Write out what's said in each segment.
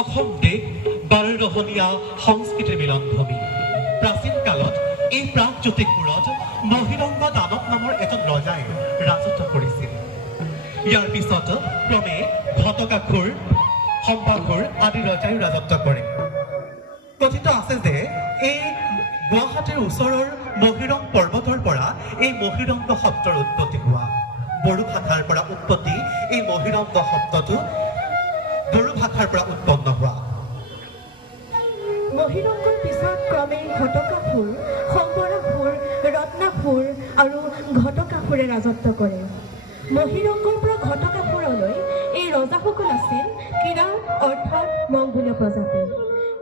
অসম দেশ বাৰৰহণীয়া সংস্কৃতিৰ মিলনভূমি। প্ৰাচীন কালত এই প্ৰাগজ্যোতিষপুৰত মহিৰংগ দানৱ নামৰ এজন ৰজাই ৰাজত্ব কৰিছিল। ইয়াৰ পিছত ক্ৰমে ঘটকাসুৰ, শম্পাসুৰ আদি ৰজাই ৰাজত্ব কৰে। কথিত আছে যে এই গুৱাহাটীৰ ওচৰৰ মহিৰং পৰ্বতৰ পৰা এই মহিৰংগ শব্দৰ উৎপত্তি হোৱা। বড়ো ভাষাৰ পৰা উৎপত্তি এই মহিৰংগ শব্দটো বড়ো ভাষাৰ পৰা উৎপন্ন হোৱা। মহিৰংগৰ পিছত ক্ৰমে ঘটকাসুৰ, শম্পৰাসুৰ, ৰত্নাসুৰ আৰু ঘটকাসুৰে ৰাজত্ব কৰে। মহিৰংগৰ পৰা ঘটকাসুৰলৈ এই ৰজাসকল আছিল কিৰাত অৰ্থাৎ মংগোলীয় প্ৰজাতি।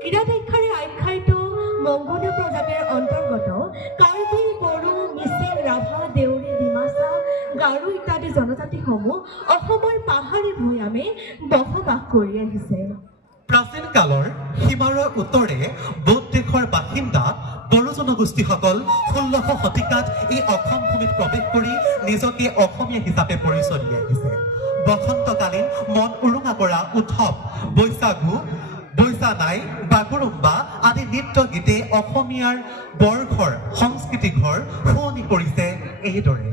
কিৰাত আখ্যাৰে আখ্যায়িত মংগোলীয় প্ৰজাতিৰ অন্তৰ্গত কাৰ্বি, বড়ো, মিচিং, ৰাভা, দেউৰী, ডিমাচা, গাৰো ইত্যাদি জনজাতিসমূহ অসমৰ পাহাৰী ভৈয়ামে বসবাস কৰি আহিছে। প্ৰাচীন কালৰ সীমাৰৰ উত্তৰে বৌদ্ধ দেশৰ বাসিন্দা বড়ো জনগোষ্ঠীসকল 16শ শতিকাত এই অসম ভূমিত প্ৰৱেশ কৰি নিজকে অসমীয়া হিচাপে পৰিচয় দি আহিছে। বসন্তকালীন মন উৰুঙা কৰা উৎসৱ বৈশাগু, বৈশানাই, বাগুৰুম্বা আদি নৃত্য গীতে অসমীয়াৰ বৰ্ষৰ সংস্কৃতি ঘৰ শুৱনি কৰিছে এইদৰে।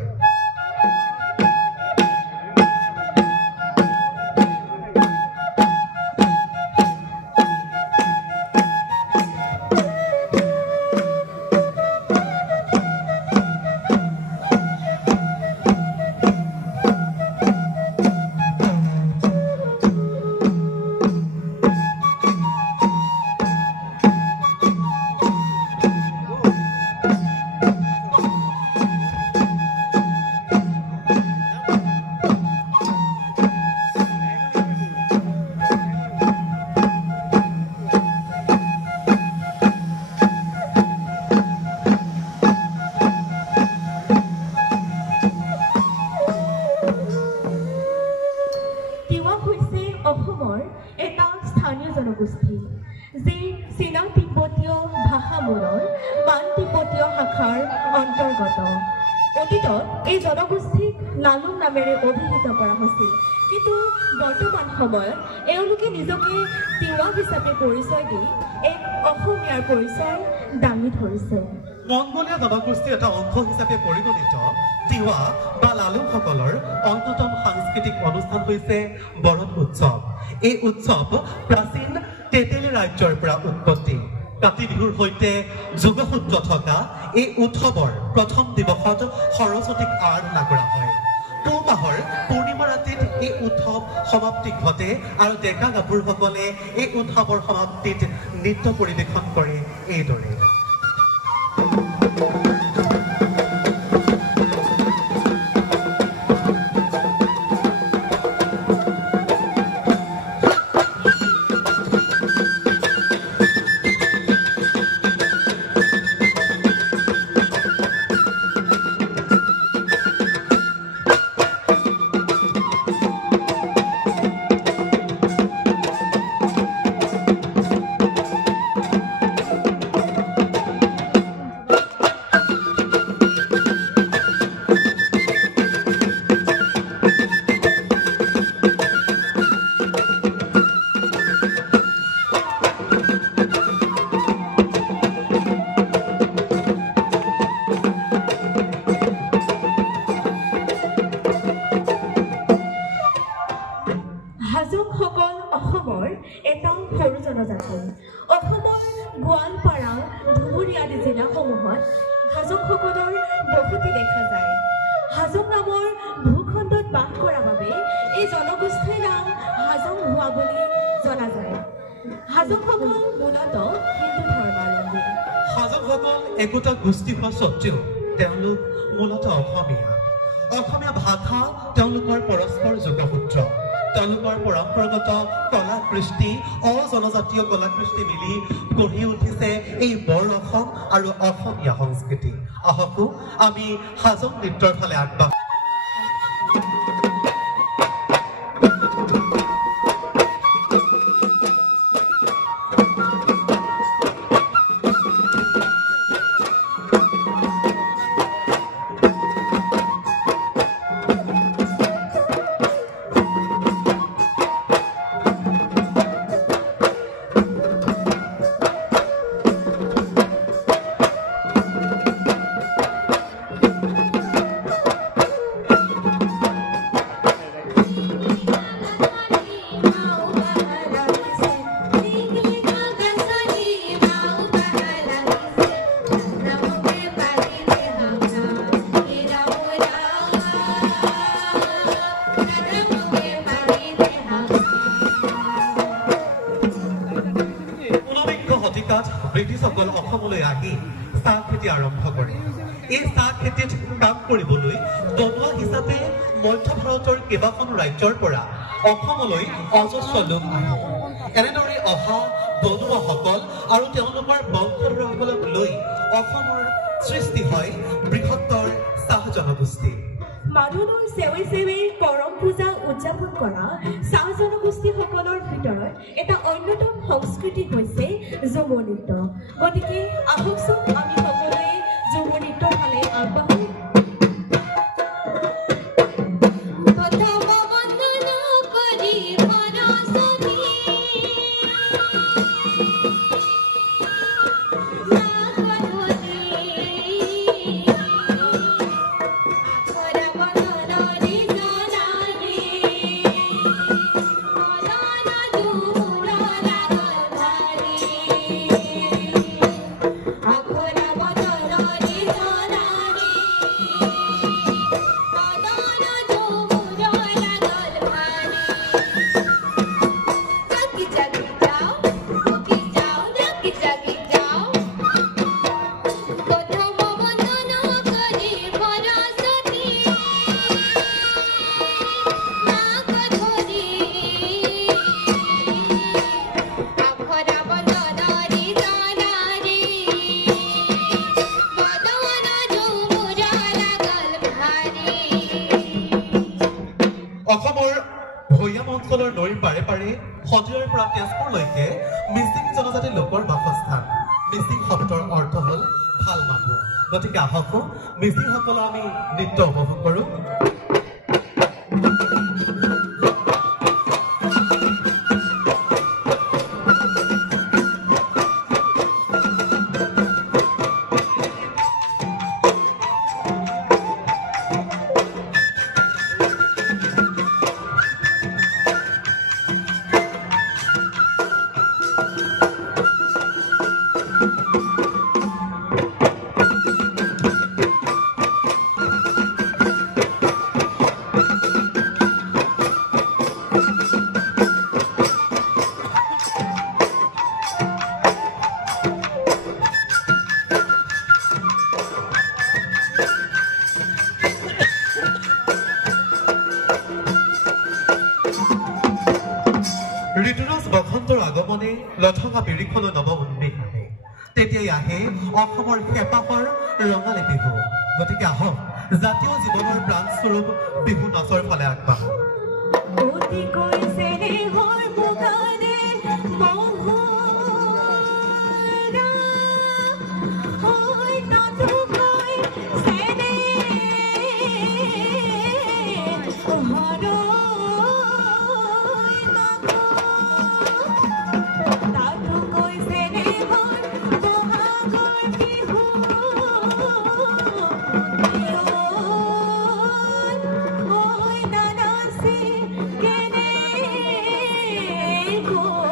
এই জনগোষ্ঠীক লালুং নামেৰে অভিহিত কৰা হৈছিল, কিন্তু বৰ্তমান সময়ত এওঁলোকে নিজকে তিৱা হিচাপে পৰিচয় দি এক অসমীয়াৰ পৰিচয় দাঙি ধৰিছে। মংগোলীয় জনগোষ্ঠীৰ এটা অংশ হিচাপে পৰিগণিত তিৱা বা লালুংসকলৰ অন্যতম সাংস্কৃতিক অনুষ্ঠান হৈছে বৰণ উৎসৱ। এই উৎসৱ প্ৰাচীন তেতেলী ৰাজ্যৰ পৰা উৎপত্তি। কাতি বিহুৰ সৈতে যোগসূত্ৰ থকা এই উৎসৱৰ প্ৰথম দিৱসত সৰস্বতীক আৰাধনা কৰা হয়। পুহ মাহৰ পূৰ্ণিমা ৰাতিত এই উৎসৱ সমাপ্তি ঘটে আৰু ডেকা গাভৰুসকলে এই উৎসৱৰ সমাপ্তিত নৃত্য পৰিৱেশন কৰে এইদৰে। এটা সৰু জনজাতি অসমৰ গোৱালপাৰা ধুবুৰী আদি জিলাসমূহত হাজংসকলৰ বহুতে দেখা যায় হাজং নামৰ ভূখণ্ডত বাস কৰাৰ বাবে এই জনগোষ্ঠীৰ নাম হাজং হোৱা বুলি জনা যায় হাজংসকল মূলতঃ হিন্দু ধৰ্মাৱলম্বী হাজংসকল একোটা গোষ্ঠী হোৱা স্বত্তেও তেওঁলোক মূলতঃ অসমীয়া ভাষা তেওঁলোকৰ পৰস্পৰ যোগসূত্ৰ তেওঁলোকৰ পৰম্পৰাগত কলা কৃষ্টি অজনজাতীয় কলা কৃষ্টি মিলি গঢ়ি উঠিছে এই বৰ অসম আৰু অসমীয়া সংস্কৃতি আহকো আমি হাজং নৃত্যৰ ফালে আগবাঢ়ো ব্ৰিটিছসকল অসমলৈ আহি চাহ খেতি আৰম্ভ কৰে এই চাহ খেতিত কাম কৰিবলৈ বনুৱা হিচাপে মধ্য ভাৰতৰ কেইবাখনো ৰাজ্যৰ পৰা অসমলৈ অজস্ৰ লোক আহে এনেদৰে অহা বনুৱাসকল আৰু তেওঁলোকৰ বংশধৰসকলক লৈ অসমৰ সৃষ্টি হয় বৃহত্তৰ চাহ জনগোষ্ঠী মাধুনৰ চেৱে চেৱে কৰম পূজা উদযাপন কৰা চাহ জনগোষ্ঠীসকলৰ ভিতৰত এটা অন্যতম সংস্কৃতি হৈছে ঝুমুৰ নৃত্য গতিকে আহকচোন আমি সকলোৱে ঝুমুৰ নৃত্যৰ ফালে আগবাঢ়ো অঞ্চলৰ নৈৰ পাৰে পাৰে সদিয়াৰ পৰা তেজপুৰলৈকে মিচিং জনজাতিৰ লোকৰ বাসস্থান মিচিং শব্দৰ অৰ্থ হ'ল ভাল মানুহ গতিকে আহকো মিচিংসকলক আমি নৃত্য উপভোগ কৰোঁ ঋতুৰাজ বসন্তৰ আগমনে লঠঙা বিৰিখলৈ নৱ উন্মেষ আহে তেতিয়াই আহে অসমৰ হেঁপাহৰ ৰঙালী বিহু গতিকে আহক জাতীয় জীৱনৰ প্ৰাণস্বৰূপ বিহু নাচৰ ফালে আগবাঢ়ো Oh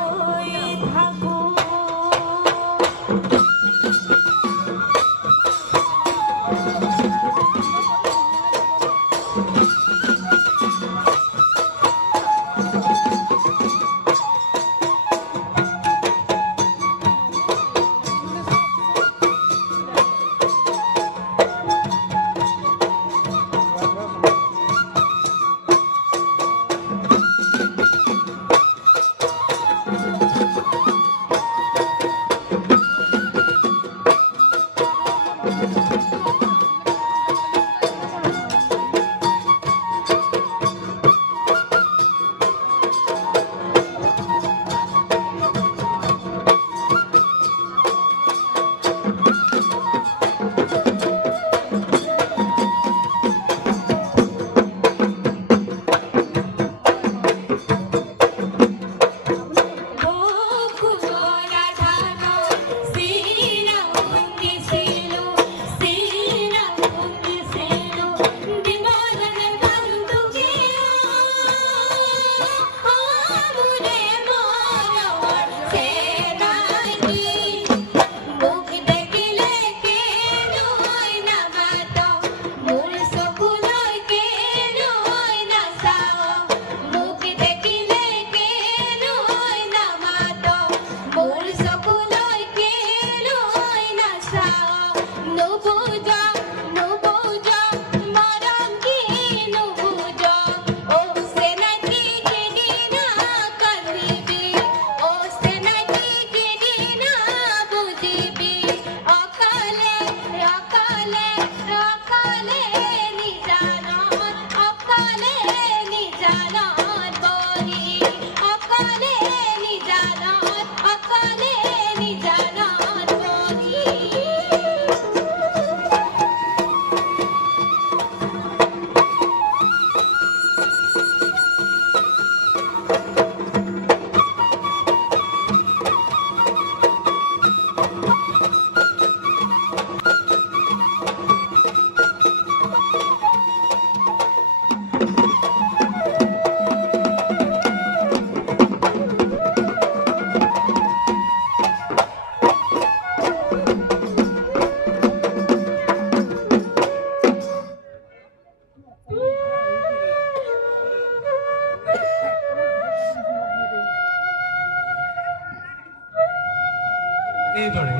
এইদৰে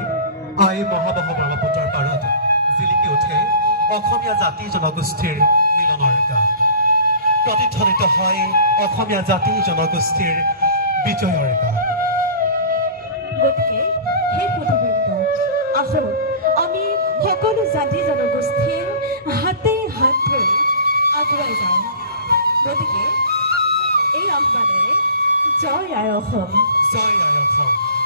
আই মহাবাহু ব্ৰহ্মপুত্ৰৰ পাৰত জিলিকি উঠে অসমীয়া জাতি জনগোষ্ঠীৰ মিলনৰ গান। প্ৰতিধ্বনিত হয় অসমীয়া জাতি জনগোষ্ঠীৰ বিজয়ৰ গান। গতিকে সেই সুধীবৃন্দ, আহক আমি সকলো জাতি জনগোষ্ঠীৰ হাতে হাত ধৰি আগুৱাই যাওঁ। গতিকে এই আহ্বানেৰে জয় আই অসম। জয় আই অসম।